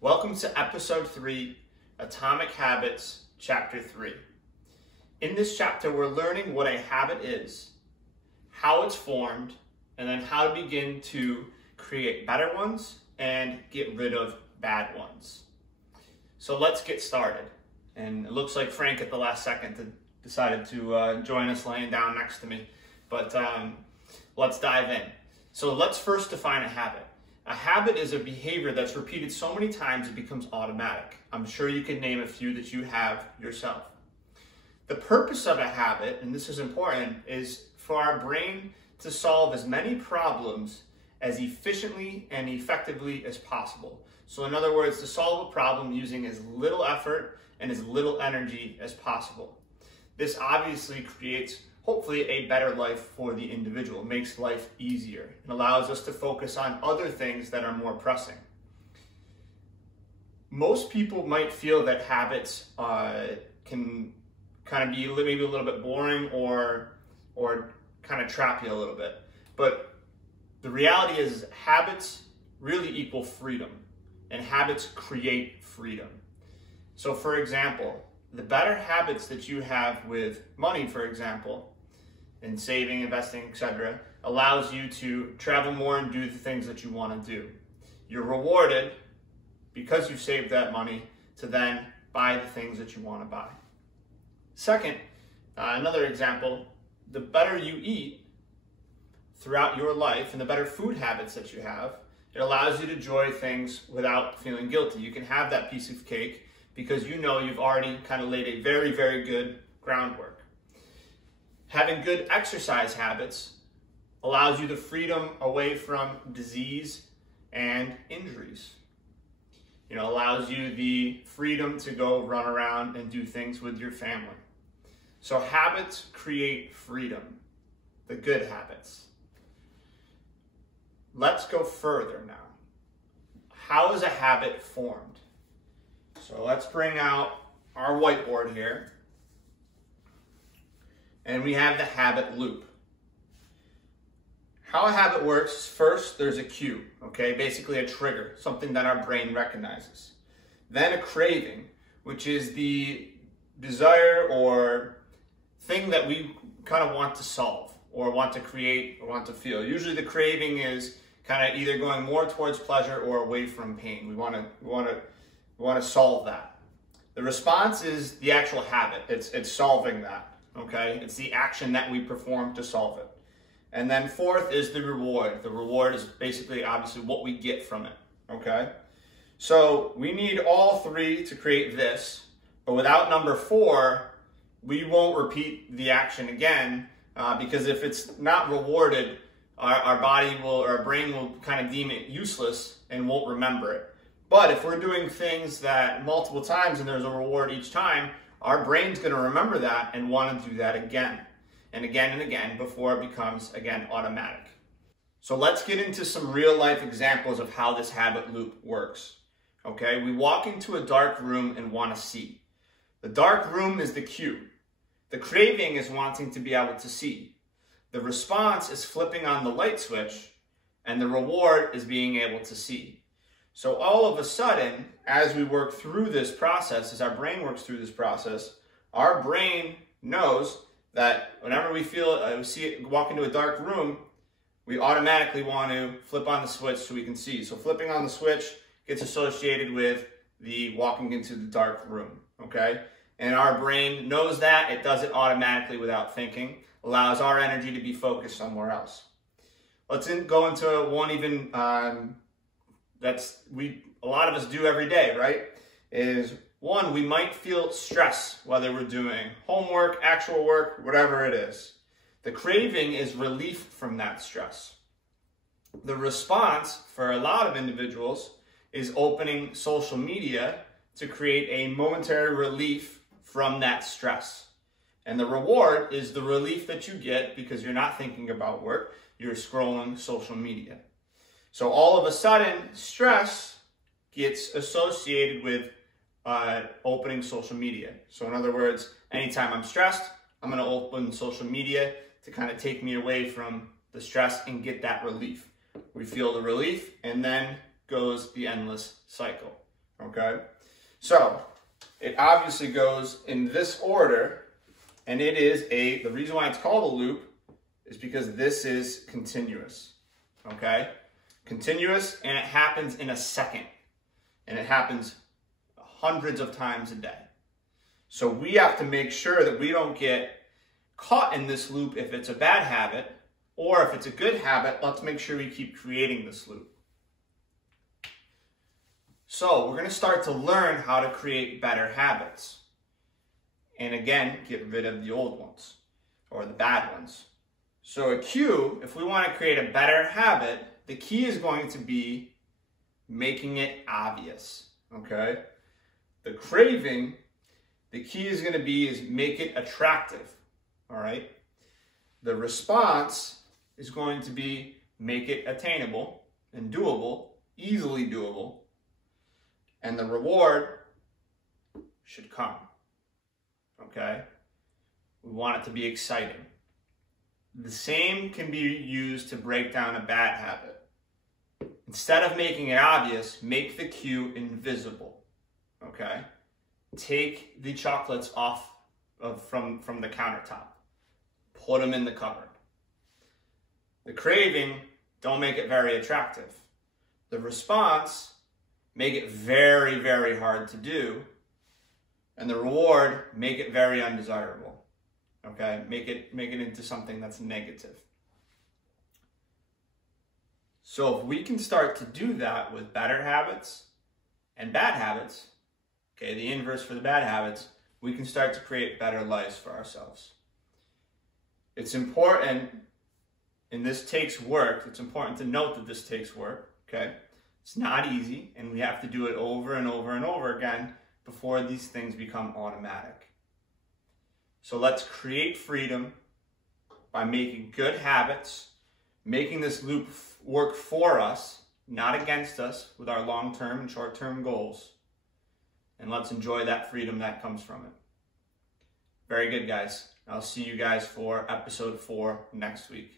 Welcome to episode 3, Atomic Habits, chapter 3. In this chapter, we're learning what a habit is, how it's formed, and then how to begin to create better ones and get rid of bad ones. So let's get started. And it looks like Frank at the last second decided to join us laying down next to me. But let's dive in. So let's first define a habit. A habit is a behavior that's repeated so many times it becomes automatic. I'm sure you can name a few that you have yourself. The purpose of a habit, and this is important, is for our brain to solve as many problems as efficiently and effectively as possible. So in other words, to solve a problem using as little effort and as little energy as possible. This obviously creates hopefully a better life for the individual. It makes life easier and allows us to focus on other things that are more pressing. Most people might feel that habits can kind of be maybe a little bit boring or kind of trap you a little bit. But the reality is habits really equal freedom, and habits create freedom. So for example, the better habits that you have with money, for example, and saving, investing, etc., allows you to travel more and do the things that you want to do. You're rewarded because you've saved that money to then buy the things that you want to buy. Second, another example, the better you eat throughout your life and the better food habits that you have, it allows you to enjoy things without feeling guilty. You can have that piece of cake because you know you've already kind of laid a very, very good groundwork. Having good exercise habits allows you the freedom away from disease and injuries. Allows you the freedom to go run around and do things with your family. So habits create freedom, the good habits. Let's go further now. How is a habit formed? So let's bring out our whiteboard here. And we have the habit loop. How a habit works, first there's a cue, okay? Basically a trigger, something that our brain recognizes. Then a craving, which is the desire or thing that we kind of want to solve or want to create or want to feel. Usually the craving is kind of either going more towards pleasure or away from pain. We want to solve that. The response is the actual habit. It's solving that. Okay, it's the action that we perform to solve it. And then fourth is the reward. The reward is basically obviously what we get from it. Okay, so we need all three to create this, but without number 4, we won't repeat the action again because if it's not rewarded, our body will, or our brain will kind of deem it useless and won't remember it. But if we're doing things that multiple times and there's a reward each time, our brain's going to remember that and want to do that again and again and again before it becomes, again, automatic. So let's get into some real life examples of how this habit loop works. Okay, we walk into a dark room and want to see. The dark room is the cue. The craving is wanting to be able to see. The response is flipping on the light switch, and the reward is being able to see. So all of a sudden, as we work through this process, as our brain works through this process, our brain knows that whenever we feel, walk into a dark room, we automatically want to flip on the switch so we can see. So flipping on the switch gets associated with the walking into the dark room, okay? And our brain knows that, it does it automatically without thinking, allows our energy to be focused somewhere else. Let's go into one even, a lot of us do every day, right? Is one, we might feel stress, whether we're doing homework, actual work, whatever it is. The craving is relief from that stress. The response for a lot of individuals is opening social media to create a momentary relief from that stress. And the reward is the relief that you get because you're not thinking about work, you're scrolling social media. So all of a sudden, stress gets associated with opening social media. So in other words, anytime I'm stressed, I'm going to open social media to kind of take me away from the stress and get that relief. We feel the relief, and then goes the endless cycle. okay? So it obviously goes in this order, and it is the reason why it's called a loop is because this is continuous, okay? Continuous, and it happens in a second, and it happens hundreds of times a day. So we have to make sure that we don't get caught in this loop if it's a bad habit, or if it's a good habit, let's make sure we keep creating this loop. So we're going to start to learn how to create better habits. And again, get rid of the old ones or the bad ones. So a cue, if we want to create a better habit, the key is going to be making it obvious, okay? The craving, the key is going to be is make it attractive, all right? The response is going to be make it attainable and doable, easily doable. And the reward should come, okay? We want it to be exciting. The same can be used to break down a bad habit. Instead of making it obvious, make the cue invisible, okay? Take the chocolates off from the countertop. Put them in the cupboard. The craving, don't make it very attractive. The response, make it very, very hard to do. And the reward, make it very undesirable. Okay? Make it into something that's negative. So if we can start to do that with better habits and bad habits, okay, the inverse for the bad habits, we can start to create better lives for ourselves. It's important, and this takes work, it's important to note that this takes work, okay? It's not easy, and we have to do it over and over and over again before these things become automatic. So let's create freedom by making good habits, making this loop work for us, not against us, with our long-term and short-term goals. And let's enjoy that freedom that comes from it. Very good, guys. I'll see you guys for episode 4 next week.